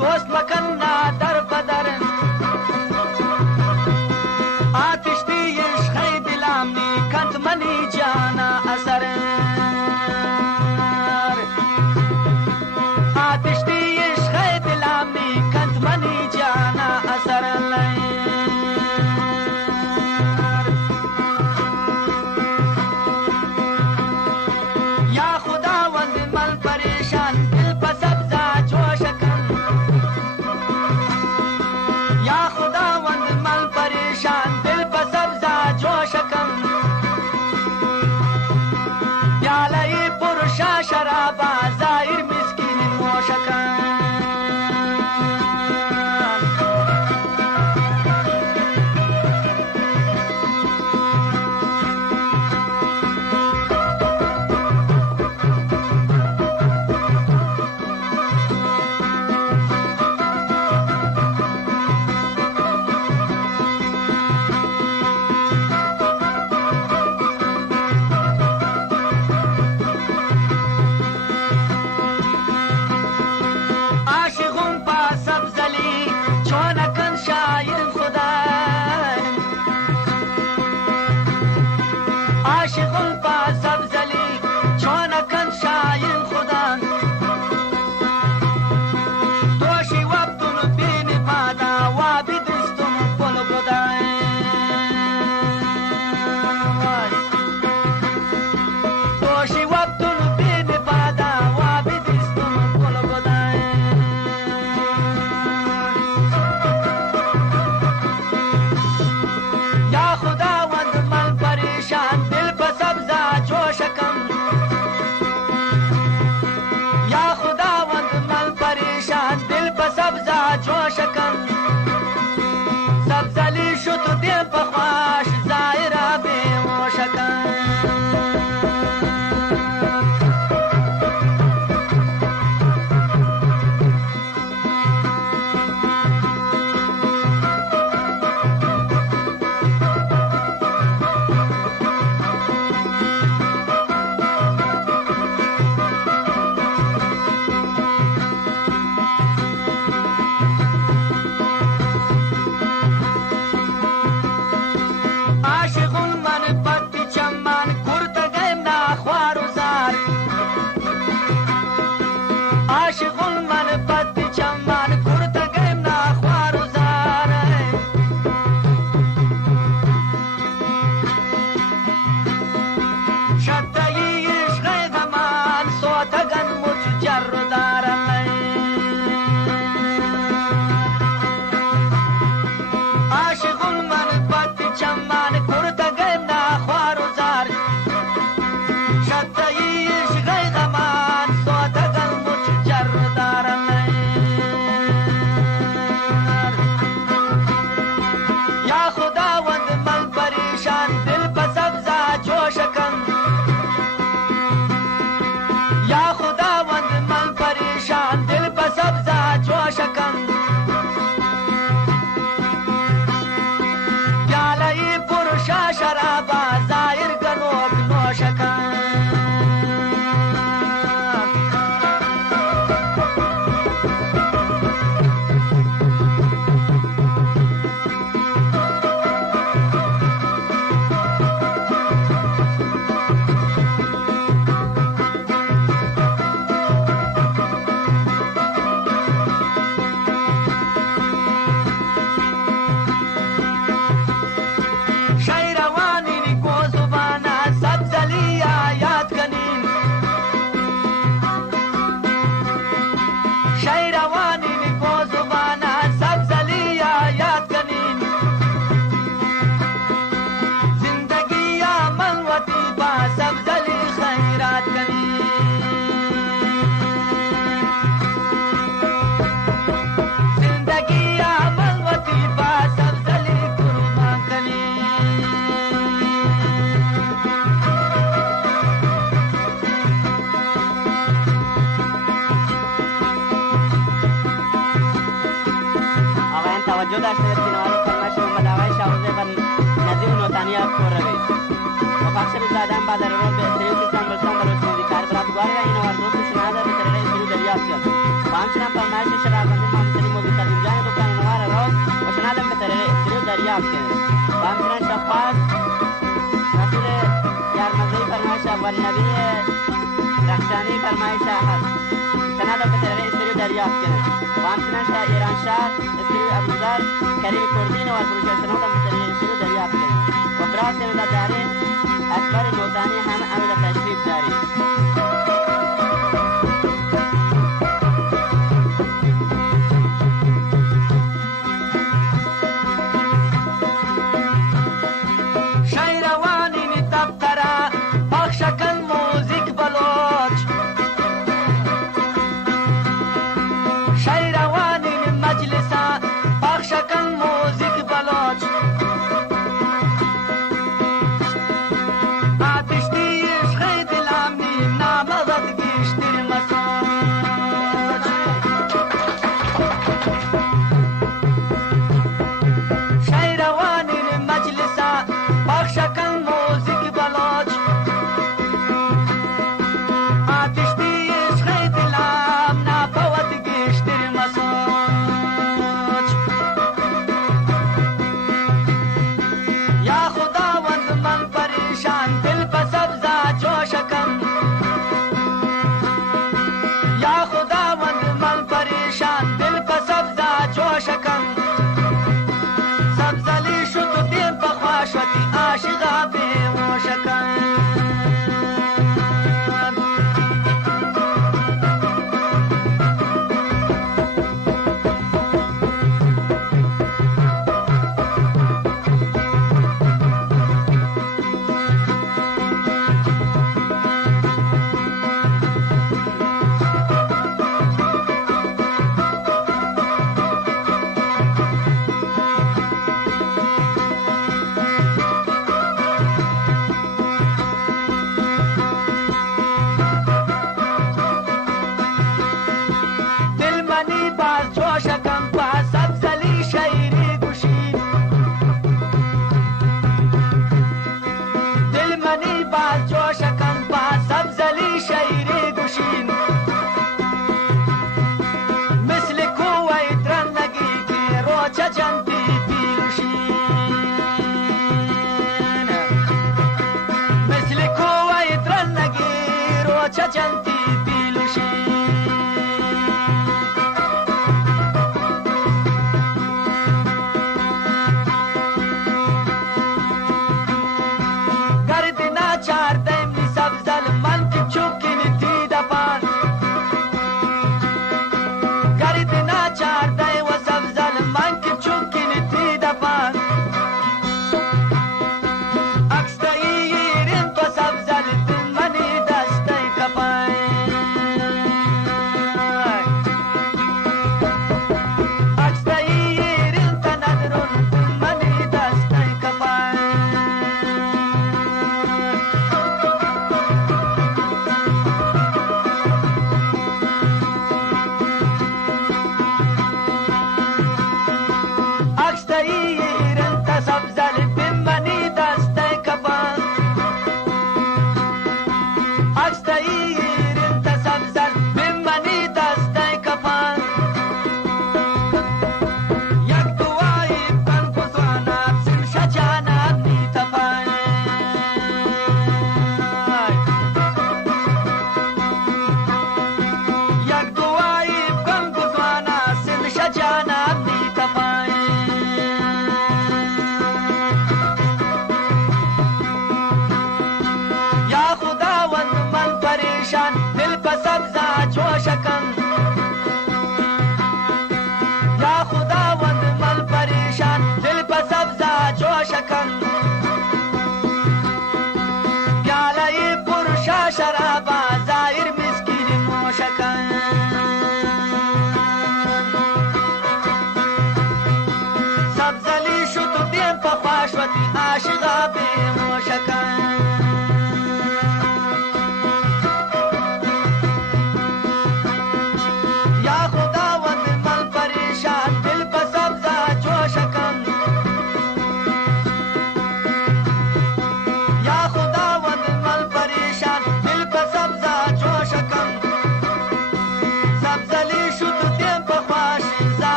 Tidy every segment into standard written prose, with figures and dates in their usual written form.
दोस्त वकन्ना दर बदर आतिशती इश्क़ दिलामनी कंत मनी जाना असर आतिशती इश्क़ दिलामनी कंत मनी जाना असर या खुदावंद मल परेशान दिल पसब्जा जोश कन या खुदावंद मल परेशान दिल पसब्जा जोश कन प्यालाई पुरुषा शराबा जाहिर मिस्किन मोशकन आशिक़ुल पा सब्ज़ली चोनकन शायिन खुदा दोषी वक्तुन बीन बादा वाबिदिस्तुन पुल बुदाए दोषी वक्तुन बीन बादा वाबिदिस्तुन पुल बुदाए या खुदावंद मल परेशान या खुदावंद मल परेशान दिल पर सब्जा जोशकन सब्जली शुत दिल पर ख्वाश जायरा बेहोशकन आशिक़ुल मन पत्ती चम्मान कुर्त गए ना ख्वारुजार आशिक़ुल मन पत्ती चम्मान कुर्त गए ना ख्वारुजार शतई इश्क़ ज़मान सोतगन मुझ जर्रदार आशिक़ुल मन पत्ती चम्मान कुर्त गए ना ख्वारुजार शतई इश्क़ ज़मान सोतगन मुझ जर्रदार या खुदावंद मल परेशान दिल पर सब्जा जोशकन या खुदावंद मल परेशान दिल पर सब्जा जोशकन प्यालाई पुरुषा शराबा जाहिर गनोक नोशकन शैरवानी को जुबाना सब्जली याद कनीन शैरवानी को जुबाना सब्जली याद कनीन जिंदगी या मनवती बा सब्जली खैरात कनीन जिंदगी या मनवती बा सब्जली कुर्बान कनीन توجه داشته باشید که نوار فرمایش محمد آقای شاوزه و نظیر نوتانی کور روید و فاکسر زادن بعد رو به سریو کسان بلشان بلوچنی کار برات گواره این نوار دوست شناده به طریقه سریو دریافت کرد و همچنان فرمایش شرابنده دریافت کرد و همچنان شفاعت رسول یارمزدی فرمایش و نبی رخشانی فرمایش سند و بطرق استری دریافت کرد و همچنان ایران شهر استری ابوذر کریم کردین و فروش سنود هم بطرق استری دریافت کرد و براس امید دارین اکبر نوتانی هم امید تشریف دارین.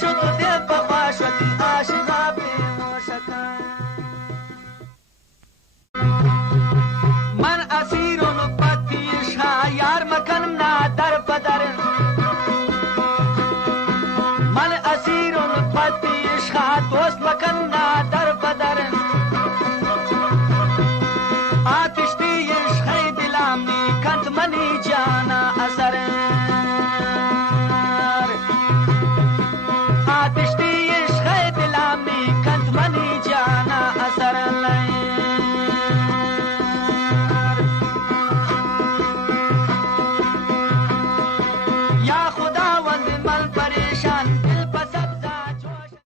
شد و رتبت پیش خط دوست مکن